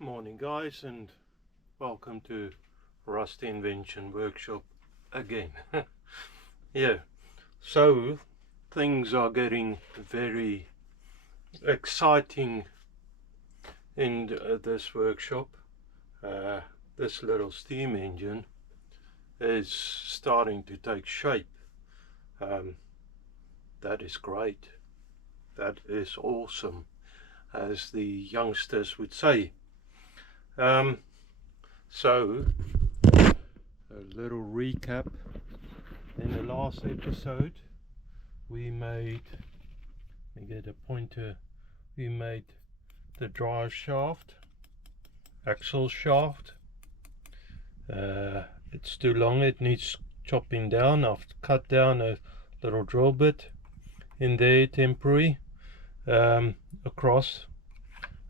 Morning guys, and welcome to Rusty Invention Workshop again. Yeah, so things are getting very exciting in this workshop. This little steam engine is starting to take shape. That is great. That is awesome, as the youngsters would say. So a little recap. In the last episode we made, let me get a pointer, we made the drive shaft, axle shaft. It's too long, it needs chopping down. I've cut down a little drill bit in there, temporary, across.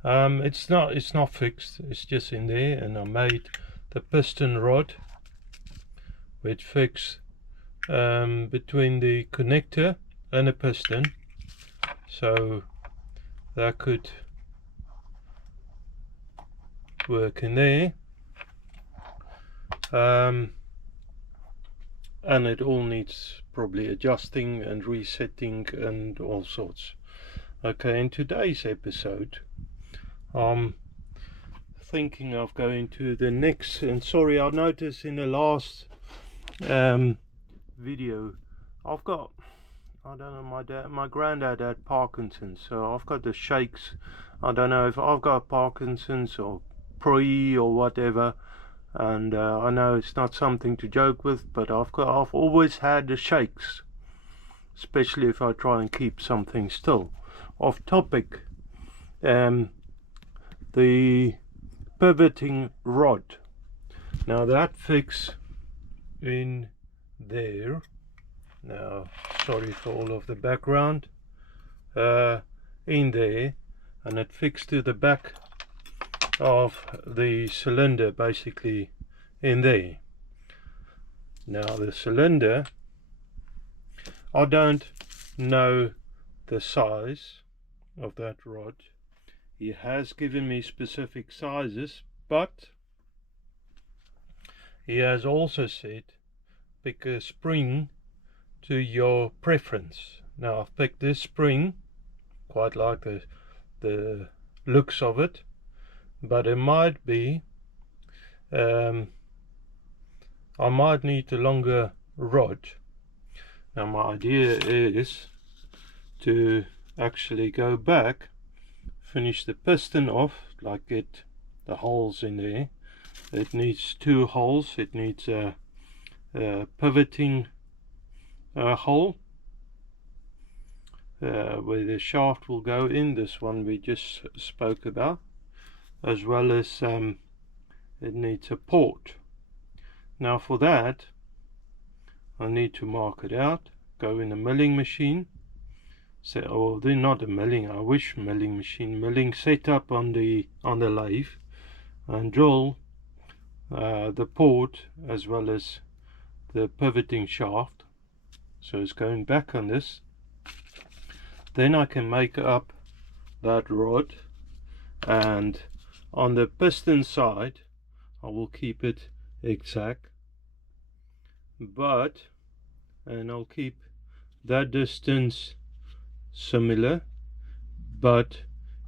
It's not fixed, it's just in there. And I made the piston rod which fixed between the connector and the piston, so that could work in there. And it all needs probably adjusting and resetting and all sorts. Okay, in today's episode I'm thinking of going to the next, and sorry, I noticed in the last video I've got, I don't know, my granddad had Parkinson's, so I've got the shakes. I don't know if I've got Parkinson's or pre or whatever, and I know it's not something to joke with, but I've always had the shakes, especially if I try and keep something still. Off topic, the pivoting rod, now that fix in there. Now sorry for all of the background, in there, and it fixed to the back of the cylinder, basically in there. Now the cylinder, I don't know the size of that rod. He has given me specific sizes, but he has also said pick a spring to your preference. Now I've picked this spring, quite like the looks of it, but it might be I might need a longer rod. Now my idea is to actually go back, finish the piston off, like get the holes in there. It needs two holes. It needs a pivoting hole where the shaft will go in, this one we just spoke about, as well as it needs a port. Now for that I need to mark it out, go in a milling machine. So, oh, they're not a milling, I wish milling machine, milling setup on the lathe, and drill the port as well as the pivoting shaft. So it's going back on this. Then I can make up that rod, and on the piston side I will keep it exact, and I'll keep that distance similar, but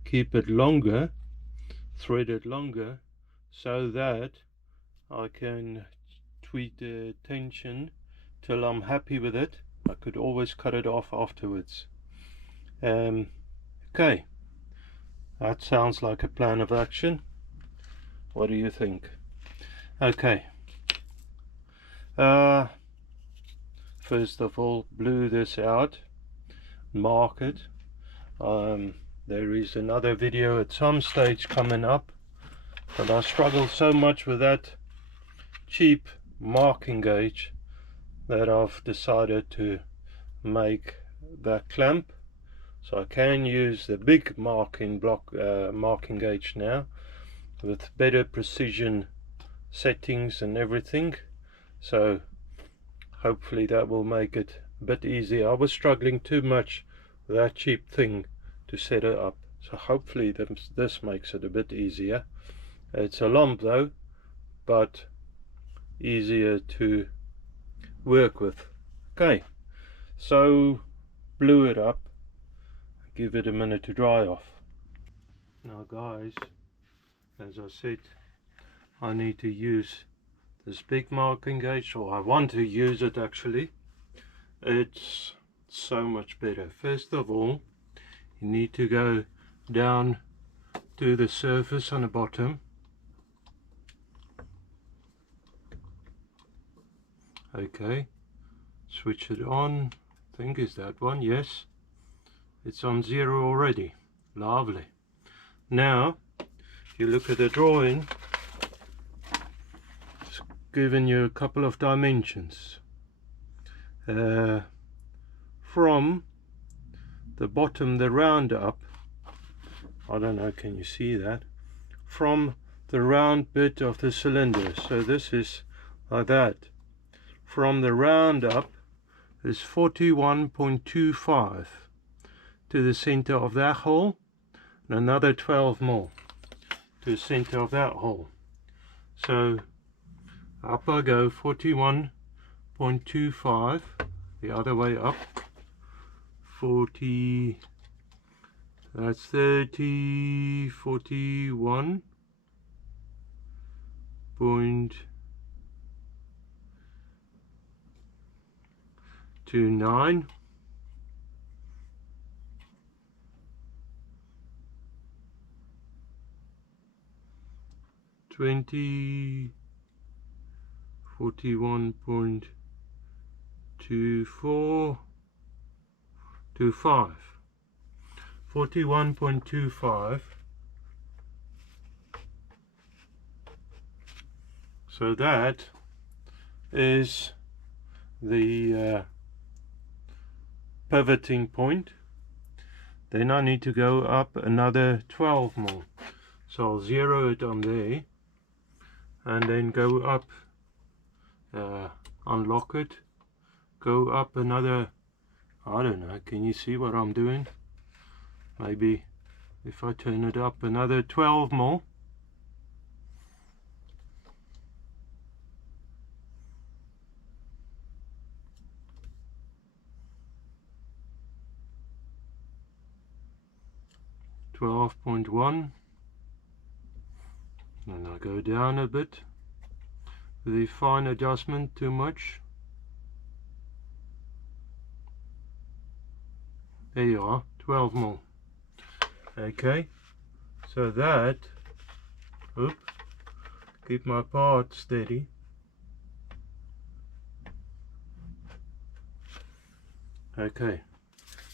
keep it longer, thread it longer, so that I can tweak the tension till I'm happy with it. I could always cut it off afterwards. Okay, that sounds like a plan of action. What do you think? Okay, first of all, blue this out, mark it. There is another video at some stage coming up, but I struggle so much with that cheap marking gauge that I've decided to make that clamp, so I can use the big marking gauge now with better precision settings and everything. So hopefully that will make it a bit easier. I was struggling too much with that cheap thing to set it up, so hopefully this makes it a bit easier. It's a lump though, but easier to work with. Okay, so blew it up, give it a minute to dry off. Now guys, as I said, I need to use this big marking gauge, or I want to use it actually. It's so much better. First of all, you need to go down to the surface on the bottom. Okay, switch it on. I think is that one. Yes, it's on 0 already. Lovely. Now you look at the drawing, it's given you a couple of dimensions. From the bottom, the round up, I don't know, can you see that? From the round bit of the cylinder, so this is like that. From the round up is 41.25 to the center of that hole, and another 12 more to the center of that hole. So up I go, 41.25, the other way up, 40, that's 30, 41.29, 20, 41.24, 25, 41.25. So that is the pivoting point. Then I need to go up another 12 more. So I'll zero it on there and then go up, unlock it, go up another, I don't know, can you see what I'm doing? Maybe if I turn it up another 12 more. .1, and I go down a bit with the fine adjustment, too much. There you are, 12 more. Okay, so that, keep my part steady. Okay,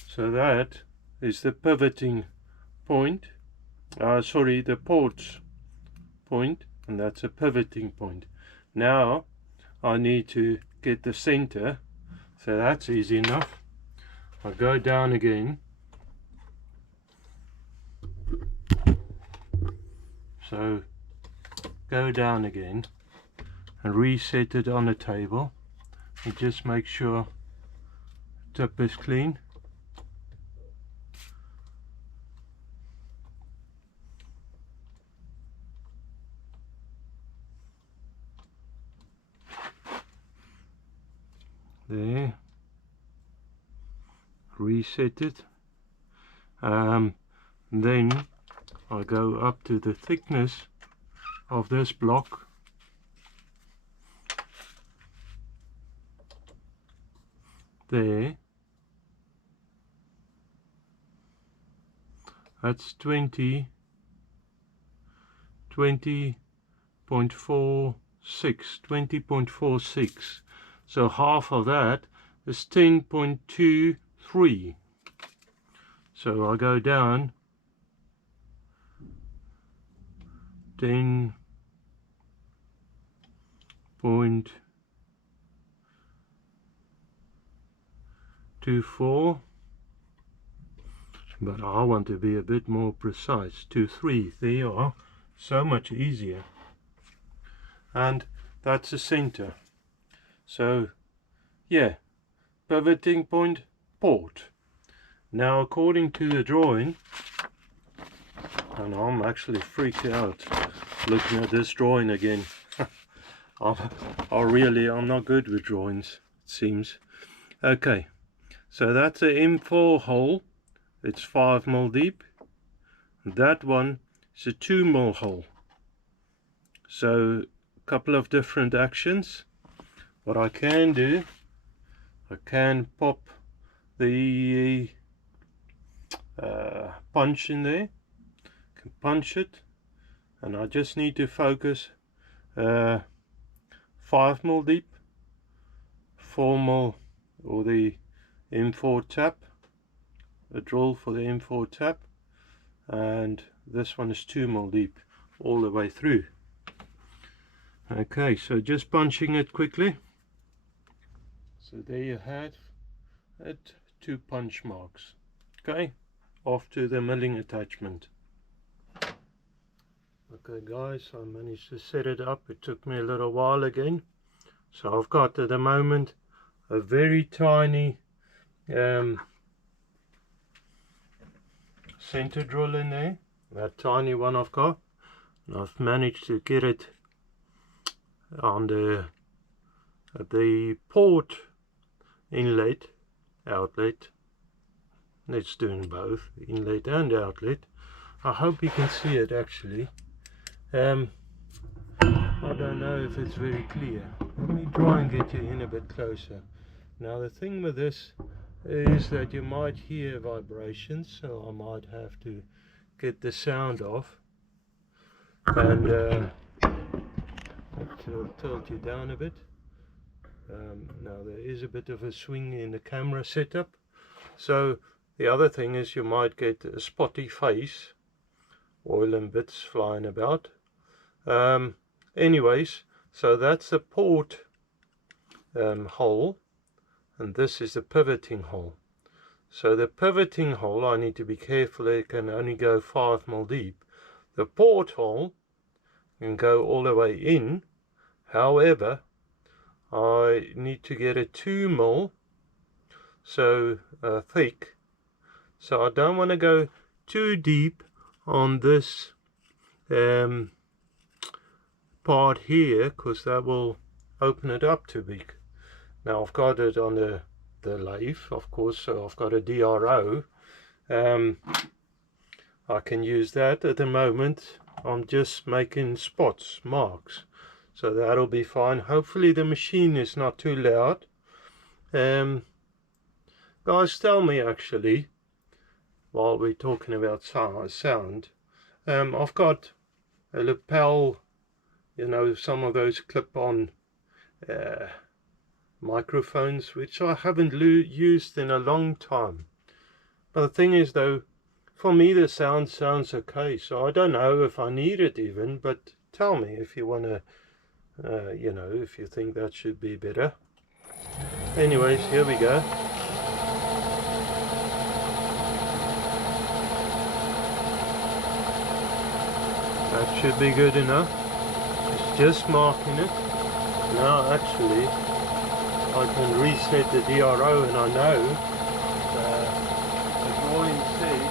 so that is the pivoting point, the ports point, and that's a pivoting point. Now I need to get the center, so that's easy enough. I go down again, so go down again and reset it on the table, and just make sure the tip is clean. There, reset it. Then I go up to the thickness of this block, there, that's 20.46, so half of that is 10.23. So I go down 10.24, but I want to be a bit more precise. 23, there you are, so much easier. And that's the center. So yeah, pivoting point, port. Now according to the drawing, and I'm actually freaked out looking at this drawing again. I'm not good with drawings, it seems. Okay, so that's a M4 hole. It's 5mm deep. That one is a 2mm hole. So a couple of different actions. What I can do, I can pop the punch in there, can punch it, and I just need to focus 5mm deep, 4mm, or the M4 tap, a drill for the M4 tap, and this one is 2mm deep all the way through. Okay, so just punching it quickly. So there you have it, 2 punch marks. Okay, off to the milling attachment. Okay guys, I managed to set it up. It took me a little while again. So I've got at the moment a very tiny center drill in there. That tiny one I've got. And I've managed to get it on the port inlet, outlet. It's doing both, inlet and outlet. I hope you can see it actually. I don't know if it's very clear. Let me try and get you in a bit closer. Now the thing with this is that you might hear vibrations, so I might have to get the sound off and tilt you down a bit. Now there is a bit of a swing in the camera setup, so the other thing is you might get a spotty face, oil and bits flying about. Anyways, so that's the port hole, and this is the pivoting hole. So the pivoting hole, I need to be careful, it can only go 5mm deep. The port hole can go all the way in. However, I need to get a 2mm, so thick. So I don't want to go too deep on this part here, because that will open it up too big. Now I've got it on the lathe, of course, so I've got a DRO. I can use that. At the moment I'm just making spots, marks, so that'll be fine. Hopefully the machine is not too loud. Guys, tell me actually, while we're talking about sound, I've got a lapel, you know, some of those clip-on microphones, which I haven't used in a long time. But the thing is though, for me the sound sounds okay, so I don't know if I need it even, but tell me if you want to, you know, if you think that should be better. Anyways, here we go. That should be good enough. It's just marking it. Now actually I can reset the DRO, and I know the drawing says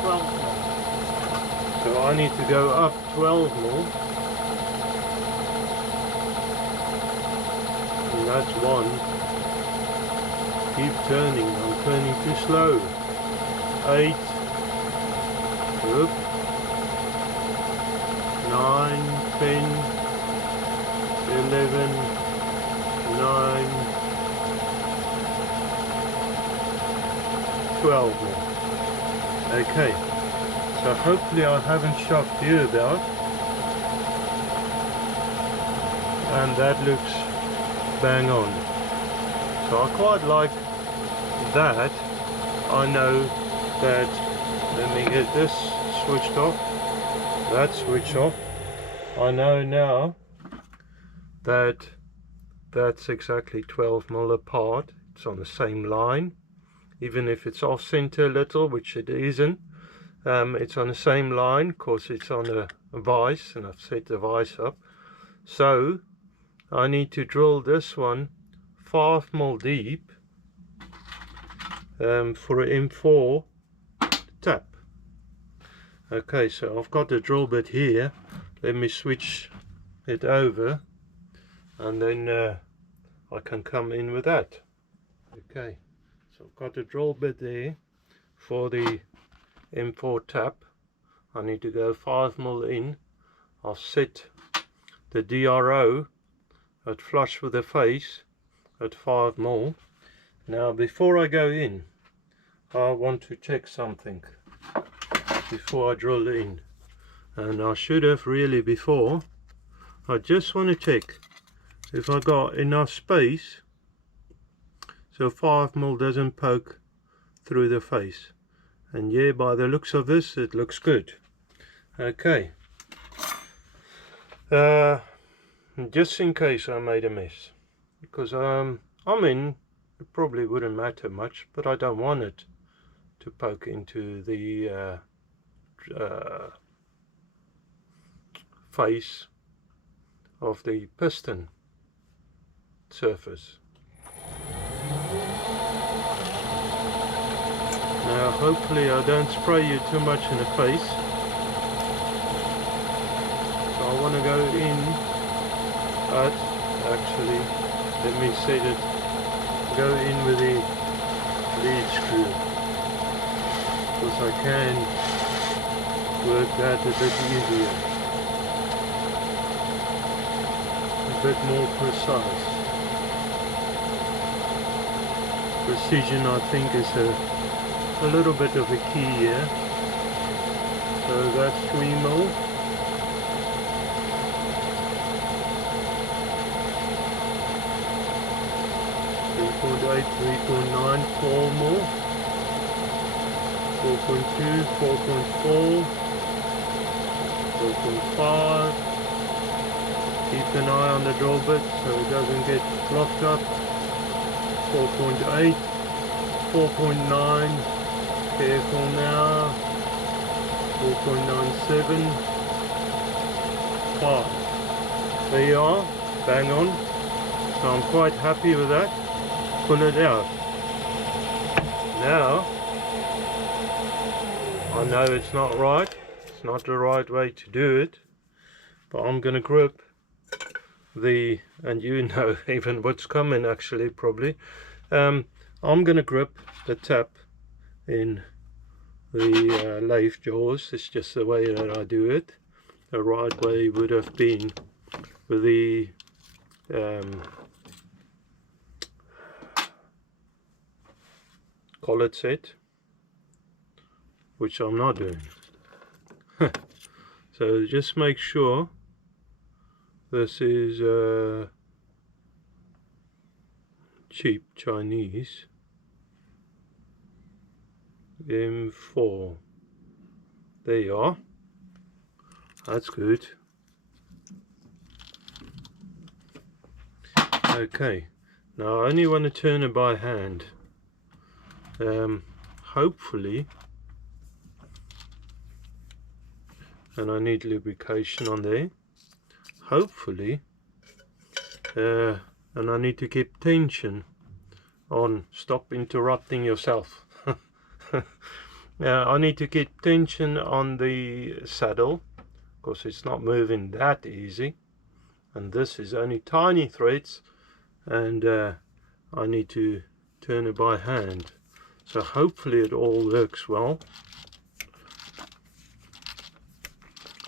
12mm. So I need to go up 12mm. And that's one. Keep turning, I'm turning too slow. 8. Oop. 9, 10, 11, 9, 12 more. Okay, so hopefully I haven't shocked you about, and that looks bang on. So I quite like that. I know that, let me get this switched off, that switch off. I know now that that's exactly 12mm apart. It's on the same line, even if it's off center a little, which it isn't. It's on the same line because it's on a vise, and I've set the vise up. So I need to drill this one 5mm deep for an M4 Okay, so I've got the drill bit here. Let me switch it over, and then I can come in with that. Okay, so I've got the drill bit there for the M4 tap. I need to go 5mm in. I've set the DRO at flush with the face at 5mm. Now before I go in, I want to check something before I drill in, and I should have really before. I just want to check if I got enough space so 5mm doesn't poke through the face, and yeah, by the looks of this it looks good. Okay, just in case I made a mess, because I mean, it probably wouldn't matter much, but I don't want it to poke into the face of the piston surface. Now hopefully I don't spray you too much in the face, so I want to go in at, actually let me set it, go in with the lead screw, because I can work that a bit easier, a bit more precise. Precision, I think, is a little bit of a key here. So that's 3mm. .8, 3.9, 4 more, 4.2, 4.4, 4.5. Keep an eye on the drill bit so it doesn't get blocked up. 4.8, 4.9, careful now, 4.97, 5. There you are, bang on. So I'm quite happy with that. Pull it out. Now, I know it's not right, it's not the right way to do it, but I'm going to grip the, and you know even what's coming actually probably, I'm going to grip the tap in the lathe jaws. It's just the way that I do it. The right way would have been with the collet set, which I'm not doing. So just make sure this is cheap Chinese M4. There you are. That's good. Okay, now I only want to turn it by hand. Hopefully, and I need lubrication on there. Hopefully, and I need to keep tension on. Stop interrupting yourself. I need to keep tension on the saddle, because it's not moving that easy, and this is only tiny threads, and I need to turn it by hand. So hopefully it all works well.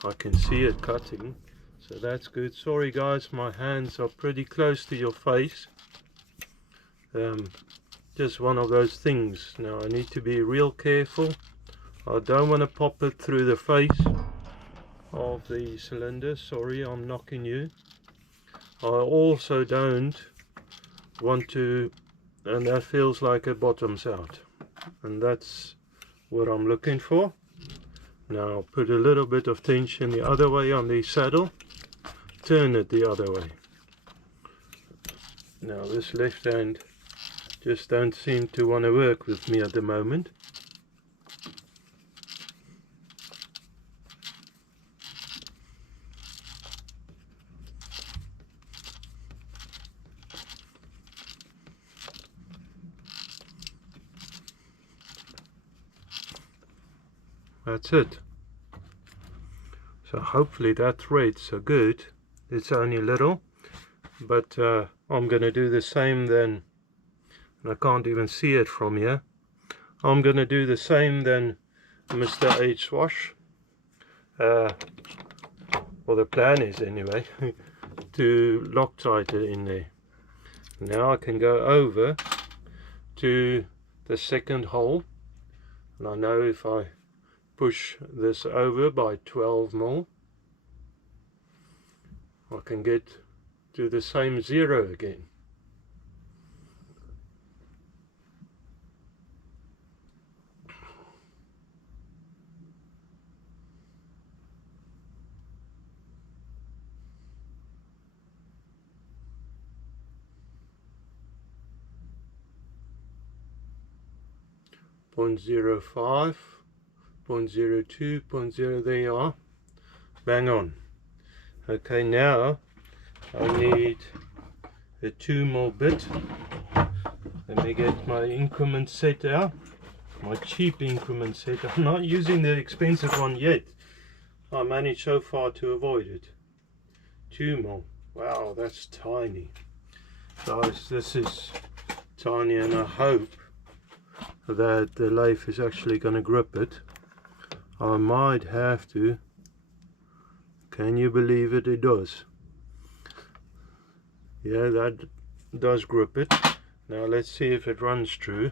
I can see it cutting, so that's good. Sorry guys, my hands are pretty close to your face. Just one of those things. Now I need to be real careful. I don't want to pop it through the face of the cylinder. Sorry, I'm knocking you. I also don't want to, and that feels like it bottoms out, and that's what I'm looking for. Now put a little bit of tension the other way on the saddle, turn it the other way. Now this left hand just don't seem to want to work with me at the moment. That's it. So hopefully that threads are good. It's only little, but I'm going to do the same then. I can't even see it from here. I'm going to do the same then, Mr. H Wash. Well, the plan is anyway, to Loctite it in there. Now I can go over to the second hole, and I know if I push this over by 12 mil, I can get to the same 0 again. .05, 0.02, 0.0, there you are. Bang on. Okay, now I need a 2 more bit. Let me get my increment set out. My cheap increment set. I'm not using the expensive one yet. I managed so far to avoid it. 2 more. Wow, that's tiny. Guys, this is tiny, and I hope that the lathe is actually going to grip it. I might have to. Can you believe it? It does. Yeah, that does grip it. Now let's see if it runs true.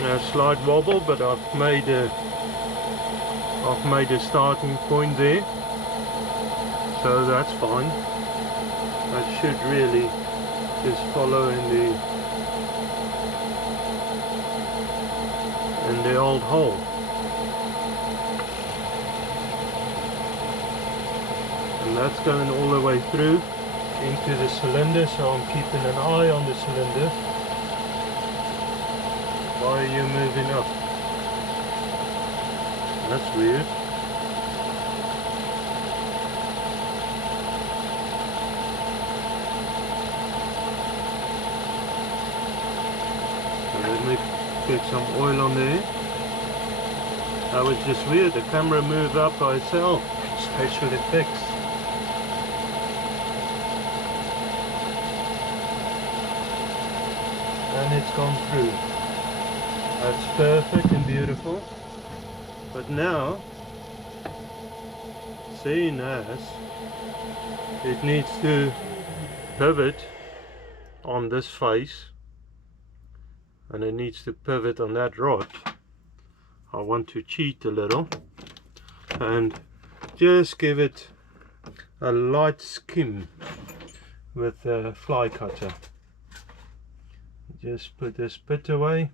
Now slight wobble, but I've made a starting point there, so that's fine. I should really just follow in the old hole. And that's going all the way through into the cylinder, so I'm keeping an eye on the cylinder. Why are you moving up? That's weird. So let me get some oil on there. That was just weird. The camera moved up by itself. Special effects. And it's gone through. That's perfect and beautiful. But now, seeing as it needs to pivot on this face and it needs to pivot on that rod, I want to cheat a little and just give it a light skim with a fly cutter. Just put this bit away.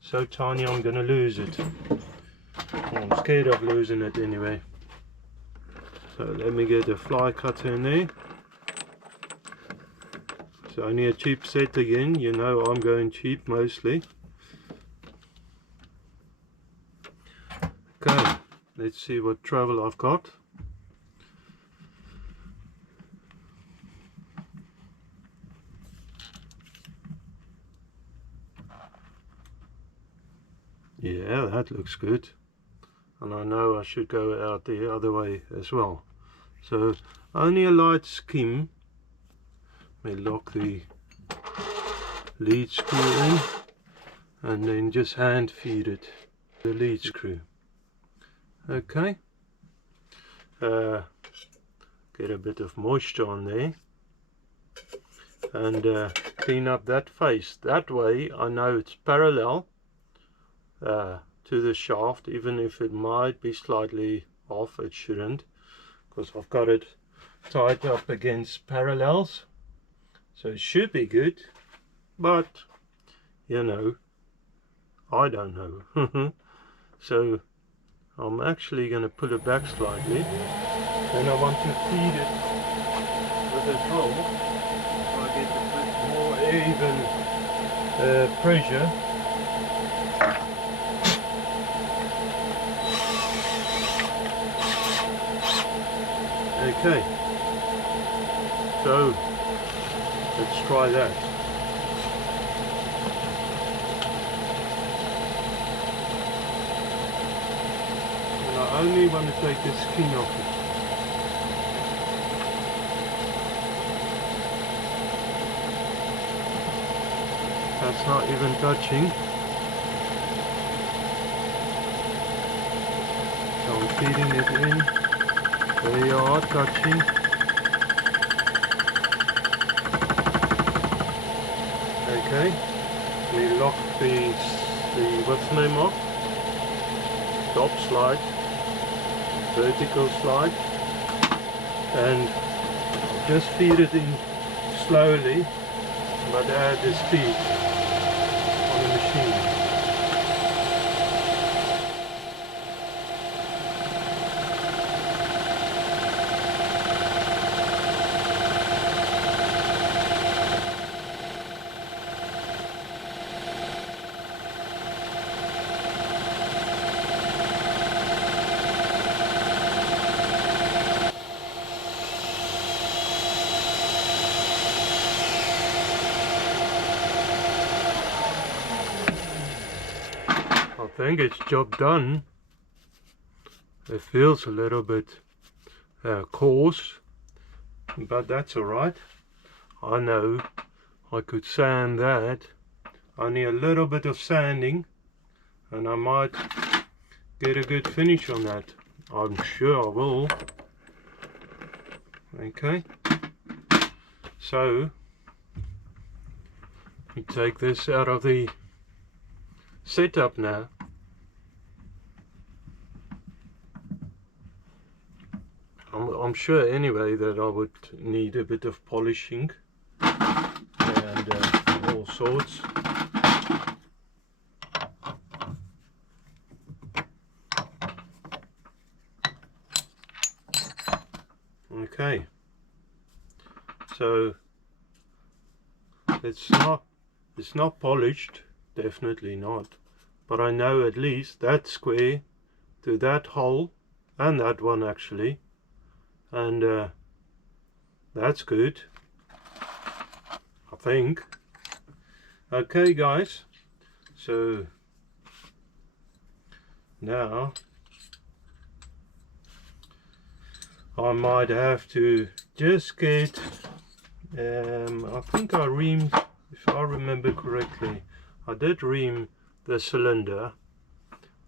So tiny I'm gonna lose it. I'm scared of losing it anyway. So let me get a fly cutter in there. It's only a cheap set again, you know I'm going cheap mostly. Okay, let's see what travel I've got. Yeah, that looks good. And I know I should go out the other way as well. So only a light skim. Let me lock the lead screw in and then just hand feed it the lead screw. Okay. Get a bit of moisture on there and clean up that face. That way I know it's parallel to the shaft, even if it might be slightly off. It shouldn't, because I've got it tied up against parallels, so it should be good, but you know, I don't know. So I'm actually going to pull it back slightly, and I want to feed it with a drill so I get a bit more even pressure. Okay, so let's try that. only want to take the skin off it. That's not even touching. So I'm feeding it in. There you are, touching. Okay, we lock the what's the name off? Top slide, vertical slide, and just feed it in slowly, but add the speed on the machine. I think it's job done. It feels a little bit coarse, but that's alright. I know I could sand that. I need a little bit of sanding and I might get a good finish on that. I'm sure I will. Okay, so we take this out of the setup now. I'm sure anyway that I would need a bit of polishing and all sorts. Okay, so it's not polished, definitely not, but I know at least that square to that hole and that one actually, and that's good, I think. Okay guys, so now I might have to just get I think I reamed, if I remember correctly, I did ream the cylinder.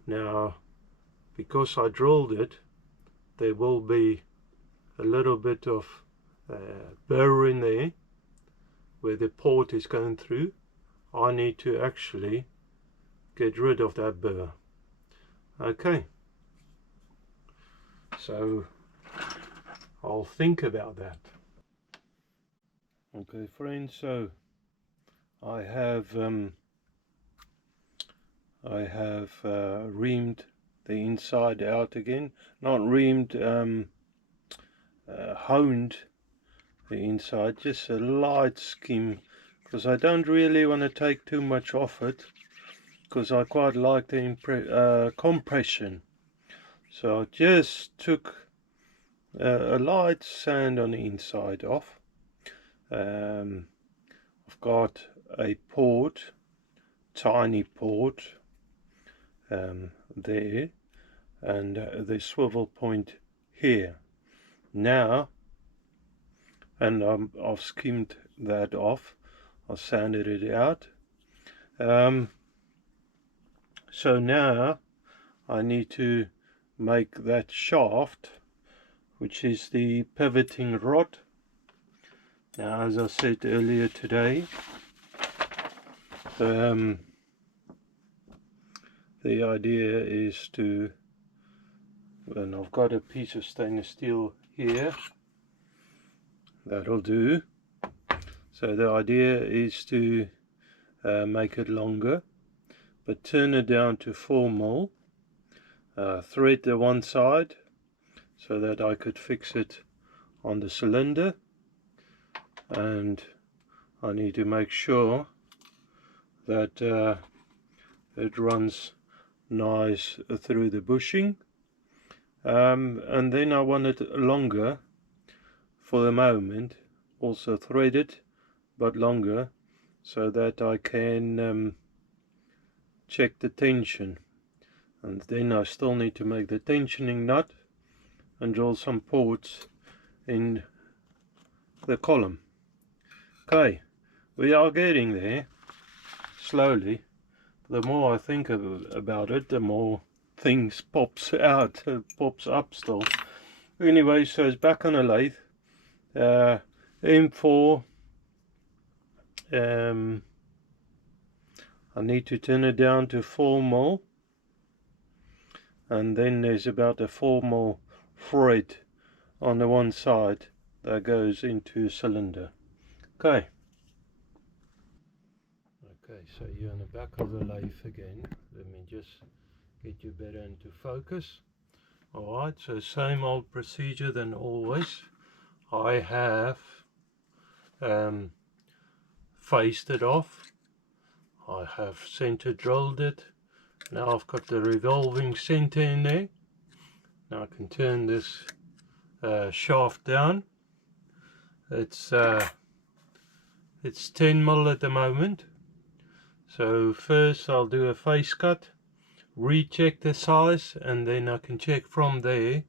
Now because I drilled it, there will be a little bit of burr in there where the port is going through. I need to actually get rid of that burr. Okay, so I'll think about that. Okay friends, so I have reamed the inside out again. Not reamed, honed the inside, just a light skim, because I don't really want to take too much off it, because I quite like the compression. So I just took a light sand on the inside off. I've got a port, tiny port there, and the swivel point here. Now, and I've skimmed that off, I sanded it out. So now I need to make that shaft, which is the pivoting rod. Now, as I said earlier today, the idea is to, and I've got a piece of stainless steel here, that'll do. So the idea is to make it longer, but turn it down to 4mm, thread the one side so that I could fix it on the cylinder, and I need to make sure that it runs nice through the bushing, and then I want it longer for the moment, also threaded but longer, so that I can check the tension. And then I still need to make the tensioning nut and drill some ports in the column. Okay, we are getting there slowly. The more I think about it, the more things pops out, pops up still. Anyway, so it's back on a lathe. M4. I need to turn it down to 4mm, and then there's about a 4mm thread on the one side that goes into a cylinder. Okay, so you're in the back of the lathe again. Let me just get you better into focus. Alright, so same old procedure than always. I have faced it off. I have center drilled it. Now I've got the revolving center in there. Now I can turn this shaft down. It's 10mm at the moment. So first I'll do a face cut, recheck the size, and then I can check from there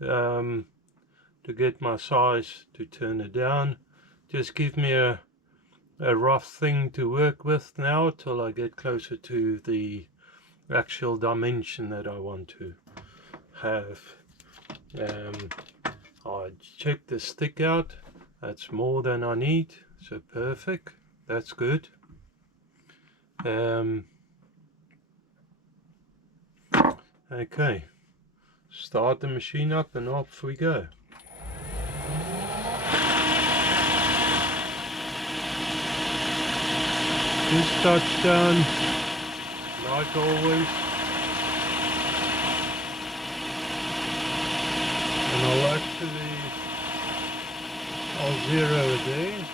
to get my size to turn it down. Just give me a rough thing to work with now till I get closer to the actual dimension that I want to have. I checked the stick out. That's more than I need, so perfect. That's good. Okay, start the machine up and off we go. Just touchdown, like always. And I'll zero it there.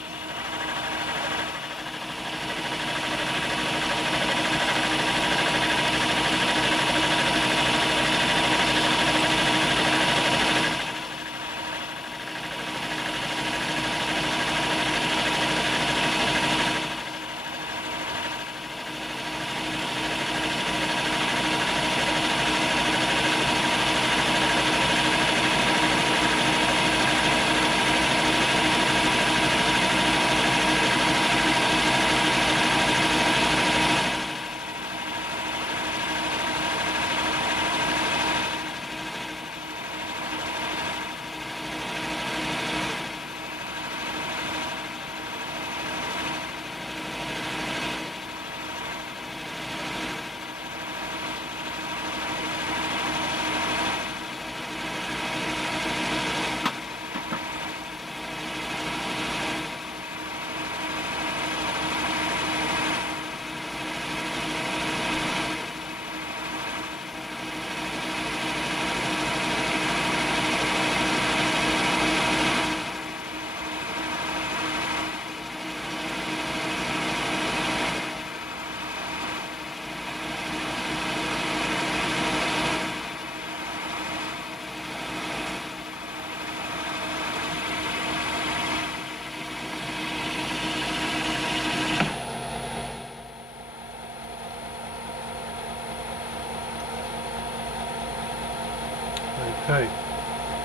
Okay,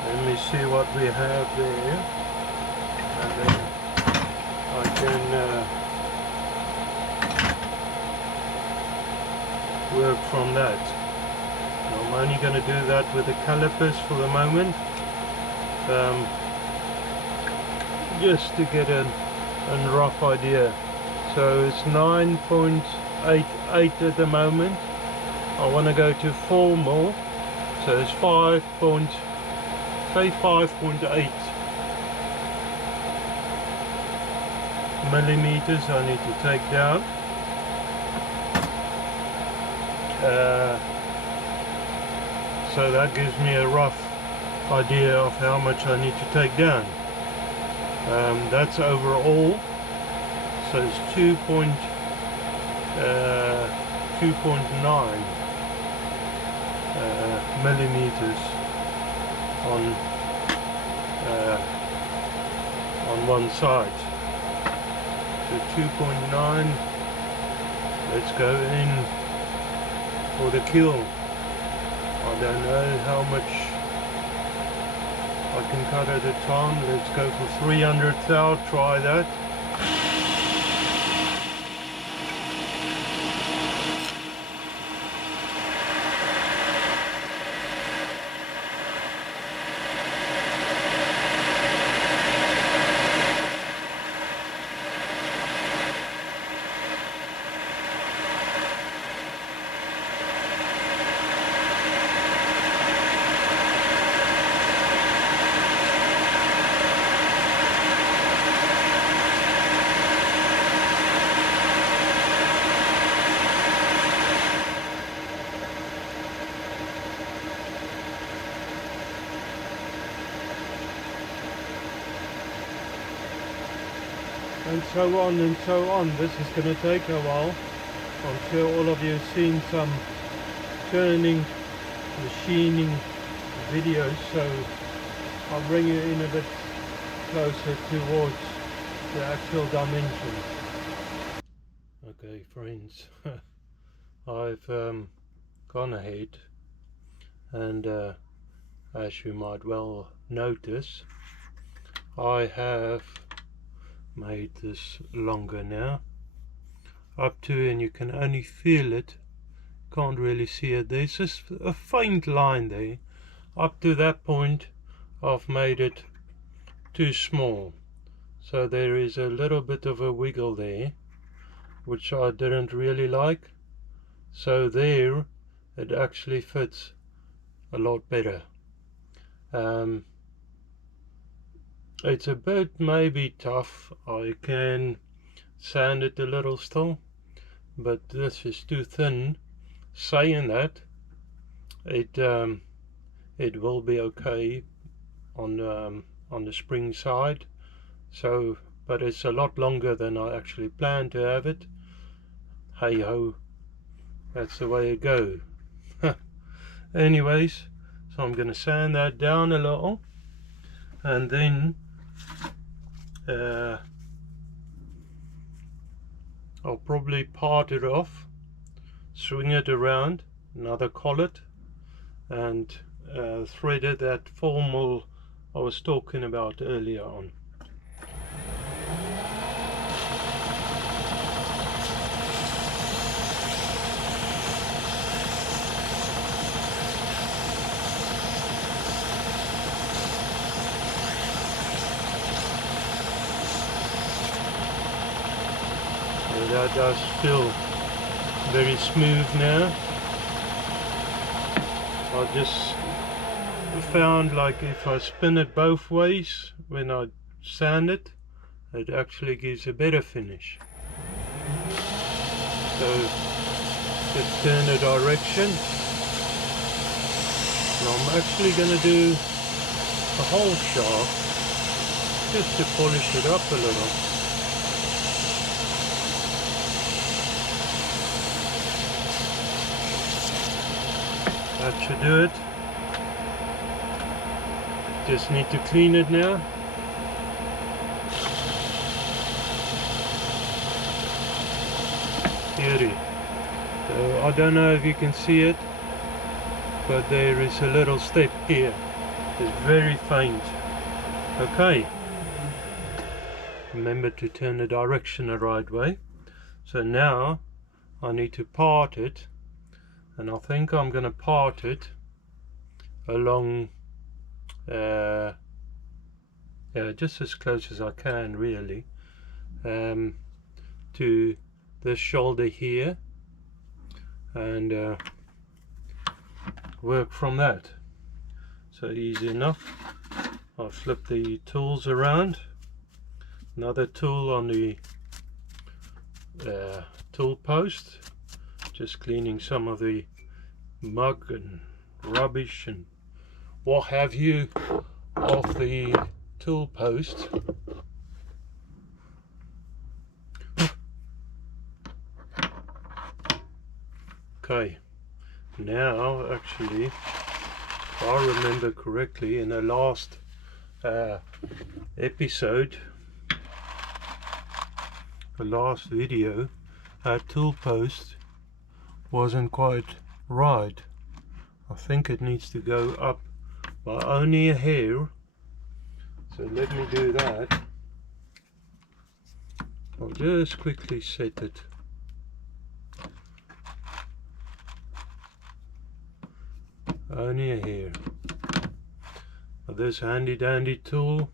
let me see what we have there, and then I can work from that. Now, I'm only going to do that with the calipers for the moment, just to get a rough idea. So it's 9.88 at the moment. I want to go to 4mm. So it's 5.8 millimeters I need to take down. So that gives me a rough idea of how much I need to take down. That's overall. So it's 2.9 millimeters on one side. So 2.9. Let's go in for the kiln. I don't know how much I can cut at a time. Let's go for 300 thou, try that. And so on and so on. This is going to take a while. I'm sure all of you have seen some turning, machining videos, so I'll bring you in a bit closer towards the actual dimensions. Okay friends, I've gone ahead and as you might well notice, I have made this longer now up to, and you can only feel it, can't really see it, there's just a faint line there. Up to that point I've made it too small, so there is a little bit of a wiggle there which I didn't really like, so there it actually fits a lot better. It's a bit maybe tough, I can sand it a little still, but this is too thin. Saying that, it will be okay on the spring side, so, but it's a lot longer than I actually planned to have it. Hey ho, that's the way it goes. Anyways, so I'm gonna sand that down a little, and then I'll probably part it off, swing it around, another collet, and thread it that formal I was talking about earlier on. That does feel very smooth now. I just found like if I spin it both ways when I sand it, it actually gives a better finish. So just turn the direction, and I'm actually going to do a whole shaft just to polish it up a little. That should do it. Just need to clean it now. Beauty. So I don't know if you can see it, but there is a little step here. It's very faint. Okay. Remember to turn the direction the right way. So now I need to part it. And I think I'm going to part it along, just as close as I can really, to this shoulder here, and work from that. So easy enough. I'll flip the tools around. Another tool on the tool post. Just cleaning some of the mug and rubbish and what have you off the tool post. Okay, now actually, if I remember correctly, in the last episode, the last video, our tool post wasn't quite right. I think it needs to go up by only a hair, so let me do that. I'll just quickly set it. Only a hair. This handy dandy tool,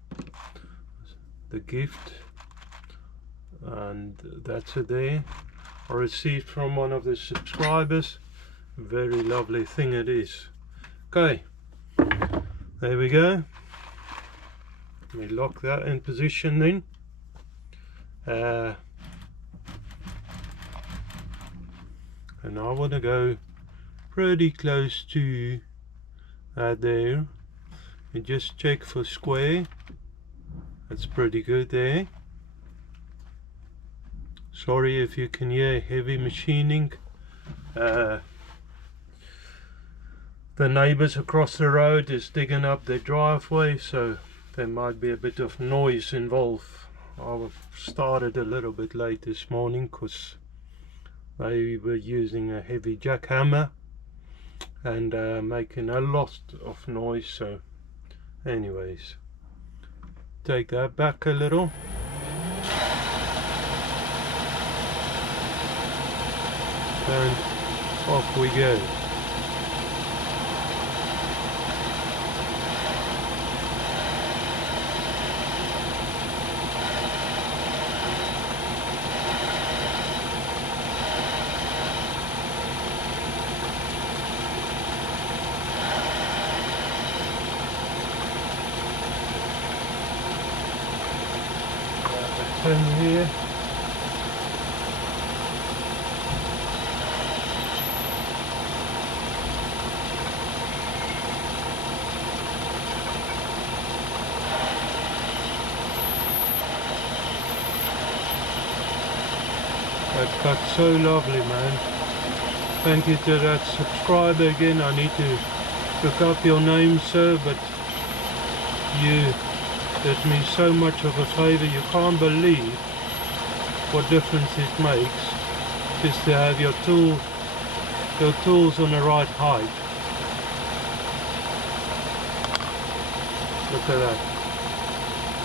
the gift, and that's it there. I received from one of the subscribers. Very lovely thing it is. Okay, there we go. Let me lock that in position then. And I want to go pretty close to there and just check for square. That's pretty good there. Sorry if you can hear heavy machining. The neighbours across the road is digging up their driveway, so there might be a bit of noise involved. I started a little bit late this morning because they were using a heavy jackhammer and making a lot of noise. So anyways, take that back a little. And off we go. Turn here. That cut so lovely, man. Thank you to that subscriber again. I need to look up your name, sir, but you did me so much of a favor. You can't believe what difference it makes just to have your tools on the right height. Look at that.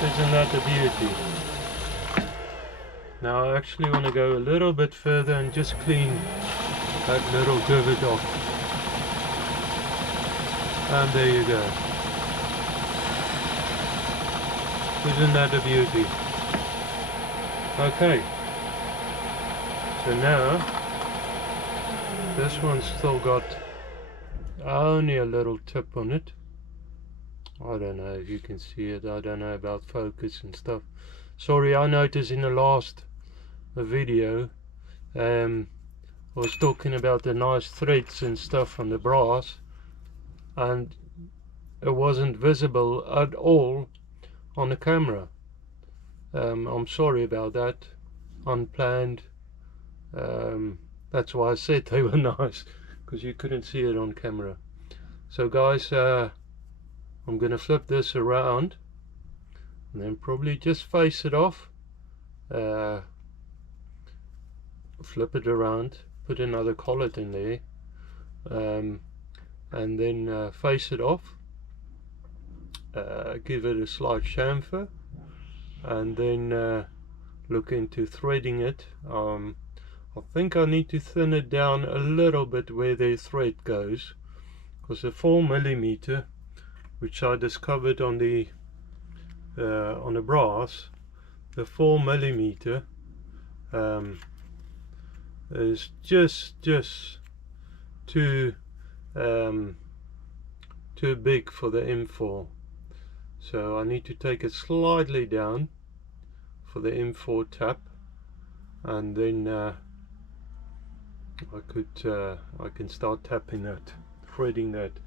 Isn't that a beauty? Now I actually want to go a little bit further and just clean that little divot off. And there you go. Isn't that a beauty? Okay. So now, this one's still got only a little tip on it. I don't know if you can see it. I don't know about focus and stuff. Sorry, I noticed in the last video I was talking about the nice threads and stuff on the brass, and it wasn't visible at all on the camera. I'm sorry about that. Unplanned. That's why I said they were nice, because you couldn't see it on camera. So guys, I'm gonna flip this around and then probably just face it off. Flip it around, put another collet in there, and then face it off, give it a slight chamfer, and then look into threading it. I think I need to thin it down a little bit where the thread goes, because the 4mm, which I discovered on the brass, the 4mm is just too big for the M4, so I need to take it slightly down for the M4 tap, and then I can start tapping that, threading that.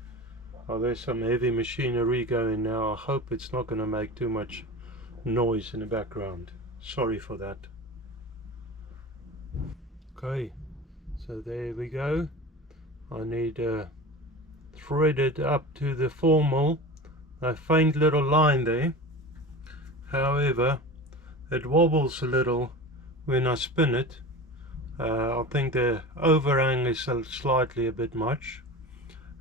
Oh, there's some heavy machinery going now. I hope it's not going to make too much noise in the background. Sorry for that. Okay, so there we go. I need thread it up to the formal, a faint little line there. However, it wobbles a little when I spin it. I think the overhang is slightly a bit much.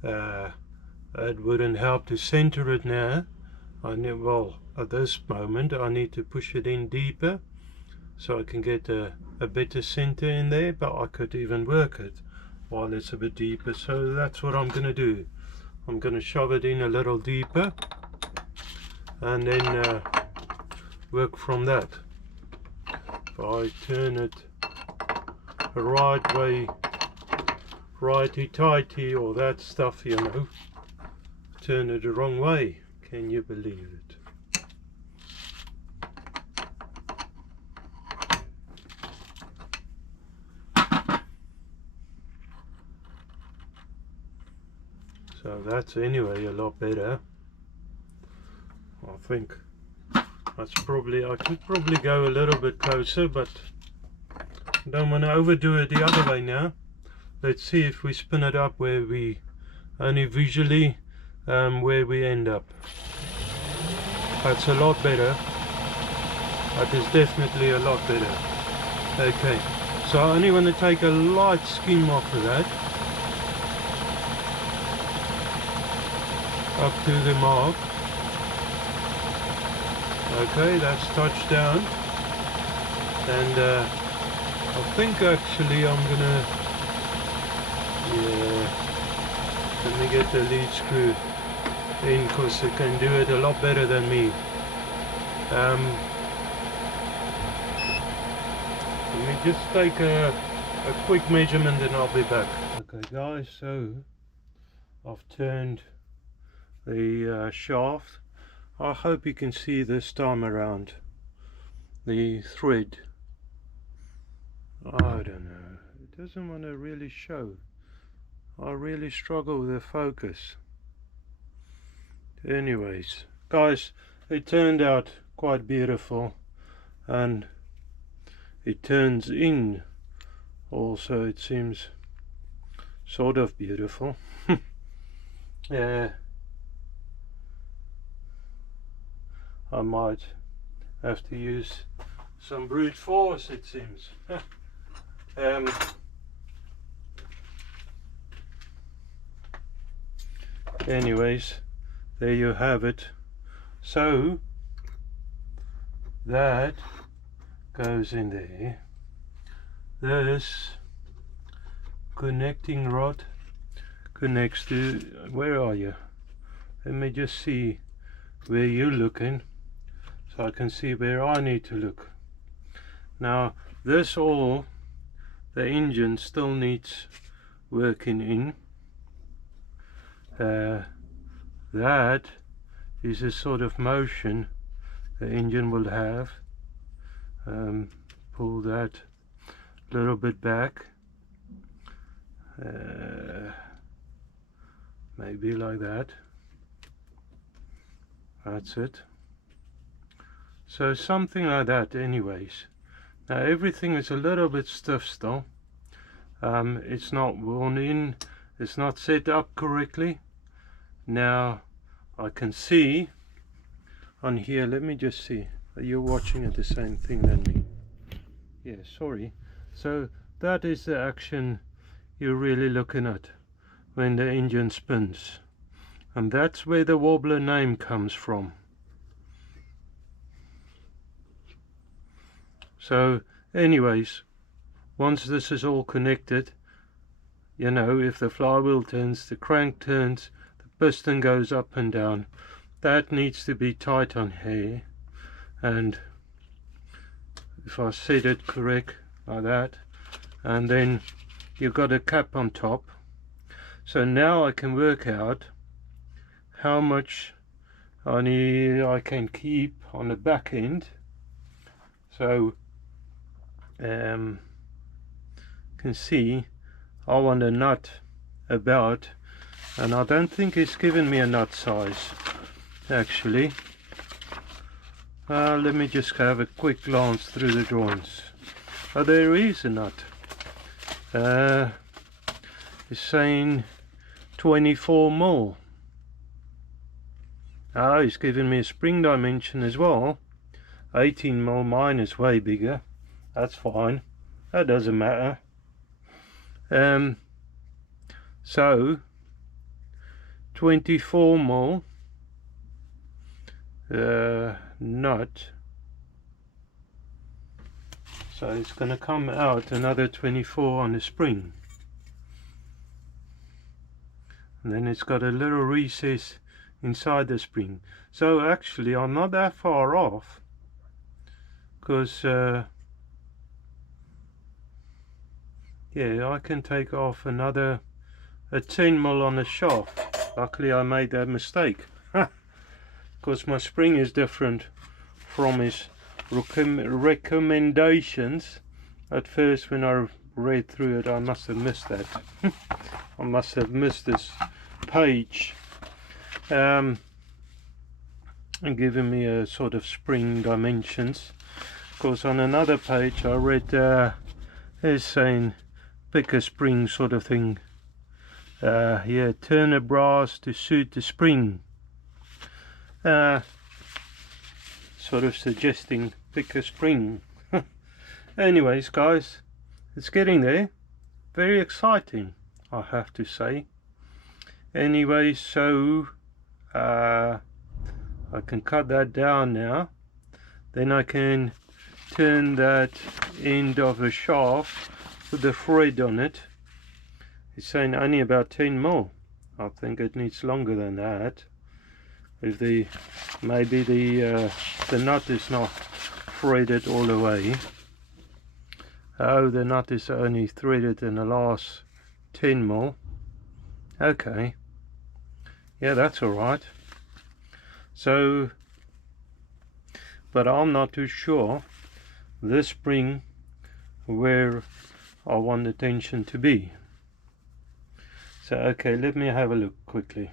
it wouldn't help to center it now. Well, at this moment I need to push it in deeper so I can get a better center in there, but I could even work it while it's a bit deeper. So that's what I'm going to do. I'm going to shove it in a little deeper and then work from that. If I turn it the right way, righty-tighty, or that stuff, you know, turn it the wrong way. Can you believe it? So that's anyway a lot better. I think that's probably, I could probably go a little bit closer, but I don't want to overdo it the other way now. Let's see if we spin it up where we only visually where we end up. That's a lot better. That is definitely a lot better. Okay, so I only want to take a light skim off of that up to the mark. Okay, that's touched down, and I think actually I'm gonna, yeah, let me get the lead screw in, because it can do it a lot better than me. Let me just take a quick measurement and I'll be back. Okay guys, so I've turned the shaft. I hope you can see this time around the thread. I don't know, it doesn't want to really show. I really struggle with the focus. Anyways guys, it turned out quite beautiful, and it turns in also, it seems sort of beautiful. Yeah, I might have to use some brute force, it seems. Anyways, there you have it. So that goes in there. This connecting rod connects to, where are you? Let me just see where you're looking, so I can see where I need to look. Now this, all the engine still needs working in. That is a sort of motion the engine will have. Pull that a little bit back, maybe like that. That's it. So something like that anyways. Now everything is a little bit stiff still. It's not worn in, it's not set up correctly. Now I can see on here, let me just see, you're watching at the same thing than me. Yeah, sorry. So that is the action you're really looking at when the engine spins, and that's where the wobbler name comes from. So anyways, once this is all connected, you know, if the flywheel turns, the crank turns, the piston goes up and down. That needs to be tight on here, and if I set it correct like that, and then you've got a cap on top. So now I can work out how much I can keep on the back end. So can see I want a nut about, and I don't think it's given me a nut size actually. Let me just have a quick glance through the drawings. Oh, there is a nut. It's saying 24 mil. Oh, he's given me a spring dimension as well. 18 mil. Mine is way bigger. That's fine. That doesn't matter. So 24 nut, so it's going to come out another 24 on the spring, and then it's got a little recess inside the spring. So actually I'm not that far off, because yeah, I can take off a 10mm on the shaft. Luckily I made that mistake, because my spring is different from his recommendations. At first when I read through it, I must have missed that. I must have missed this page, and giving me a sort of spring dimensions, because on another page I read it's saying pick a spring sort of thing. Yeah, turn a brass to suit the spring, sort of suggesting pick a spring. Anyways guys, it's getting there. Very exciting, I have to say. Anyway, so I can cut that down now. Then I can turn that end of a shaft with the thread on it. It's saying only about 10mm. I think it needs longer than that. If maybe the nut is not threaded all the way. Oh, the nut is only threaded in the last 10mm. Okay. Yeah, that's alright. So, but I'm not too sure this spring where I want the tension to be. So okay, let me have a look quickly.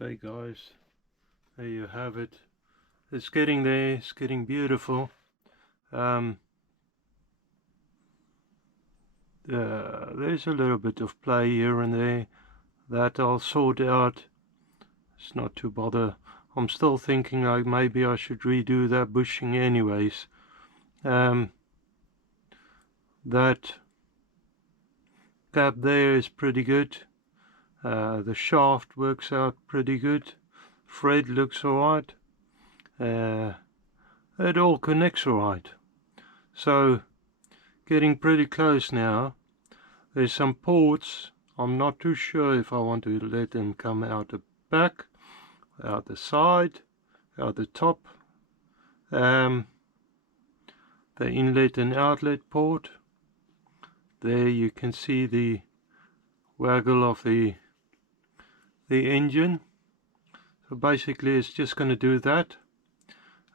Okay guys, there you have it. It's getting there, it's getting beautiful. There's a little bit of play here and there that I'll sort out. It's not too bother. I'm still thinking like maybe I should redo that bushing anyways. That gap there is pretty good. The shaft works out pretty good. Thread looks alright. It all connects alright. So getting pretty close now. There's some ports. I'm not too sure if I want to let them come out the back, out the side, out the top. The inlet and outlet port. There you can see the waggle of the engine. So basically it's just going to do that.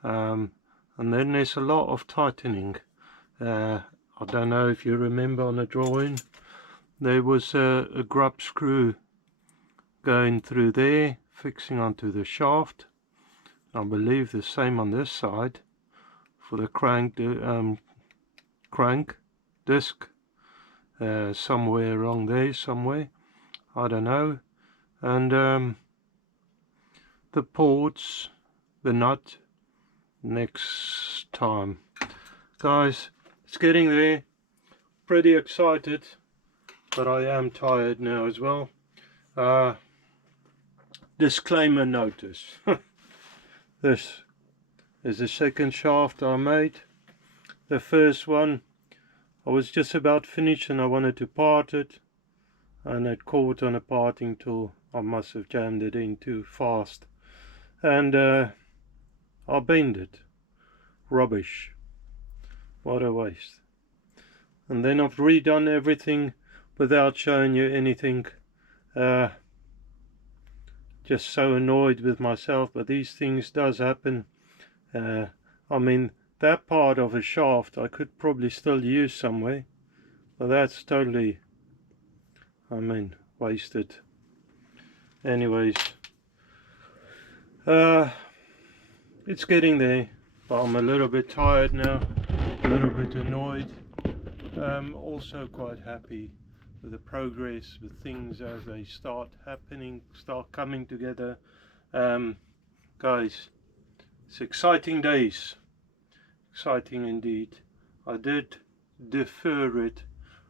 And then there's a lot of tightening. I don't know if you remember on the drawing, there was a grub screw going through there, fixing onto the shaft. I believe the same on this side for the crank disc, somewhere along there, somewhere, I don't know. And the ports, the nut, next time. Guys, it's getting there. Pretty excited, but I am tired now as well. Disclaimer notice. This is the second shaft I made. The first one I was just about finished and I wanted to part it, and it caught on a parting tool. I must have jammed it in too fast, and I bent it. Rubbish. What a waste. And then I've redone everything without showing you anything. Just so annoyed with myself, but these things does happen. I mean, that part of a shaft I could probably still use somewhere, but that's totally, I mean, wasted. Anyways, it's getting there, but I'm a little bit tired now, a little bit annoyed. Also quite happy with the progress, with things as they start happening, start coming together. Guys, It's exciting days, exciting indeed. I did defer it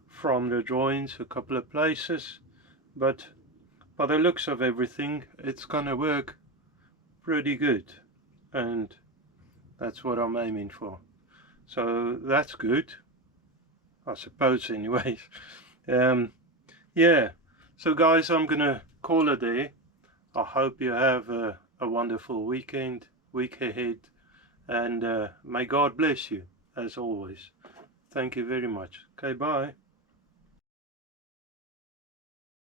from the drawings a couple of places, but by the looks of everything it's gonna work pretty good, and that's what I'm aiming for. So that's good, I suppose, anyways. Yeah, so guys, I'm gonna call it there. I hope you have a wonderful week ahead, and may God bless you as always. Thank you very much. Okay, bye.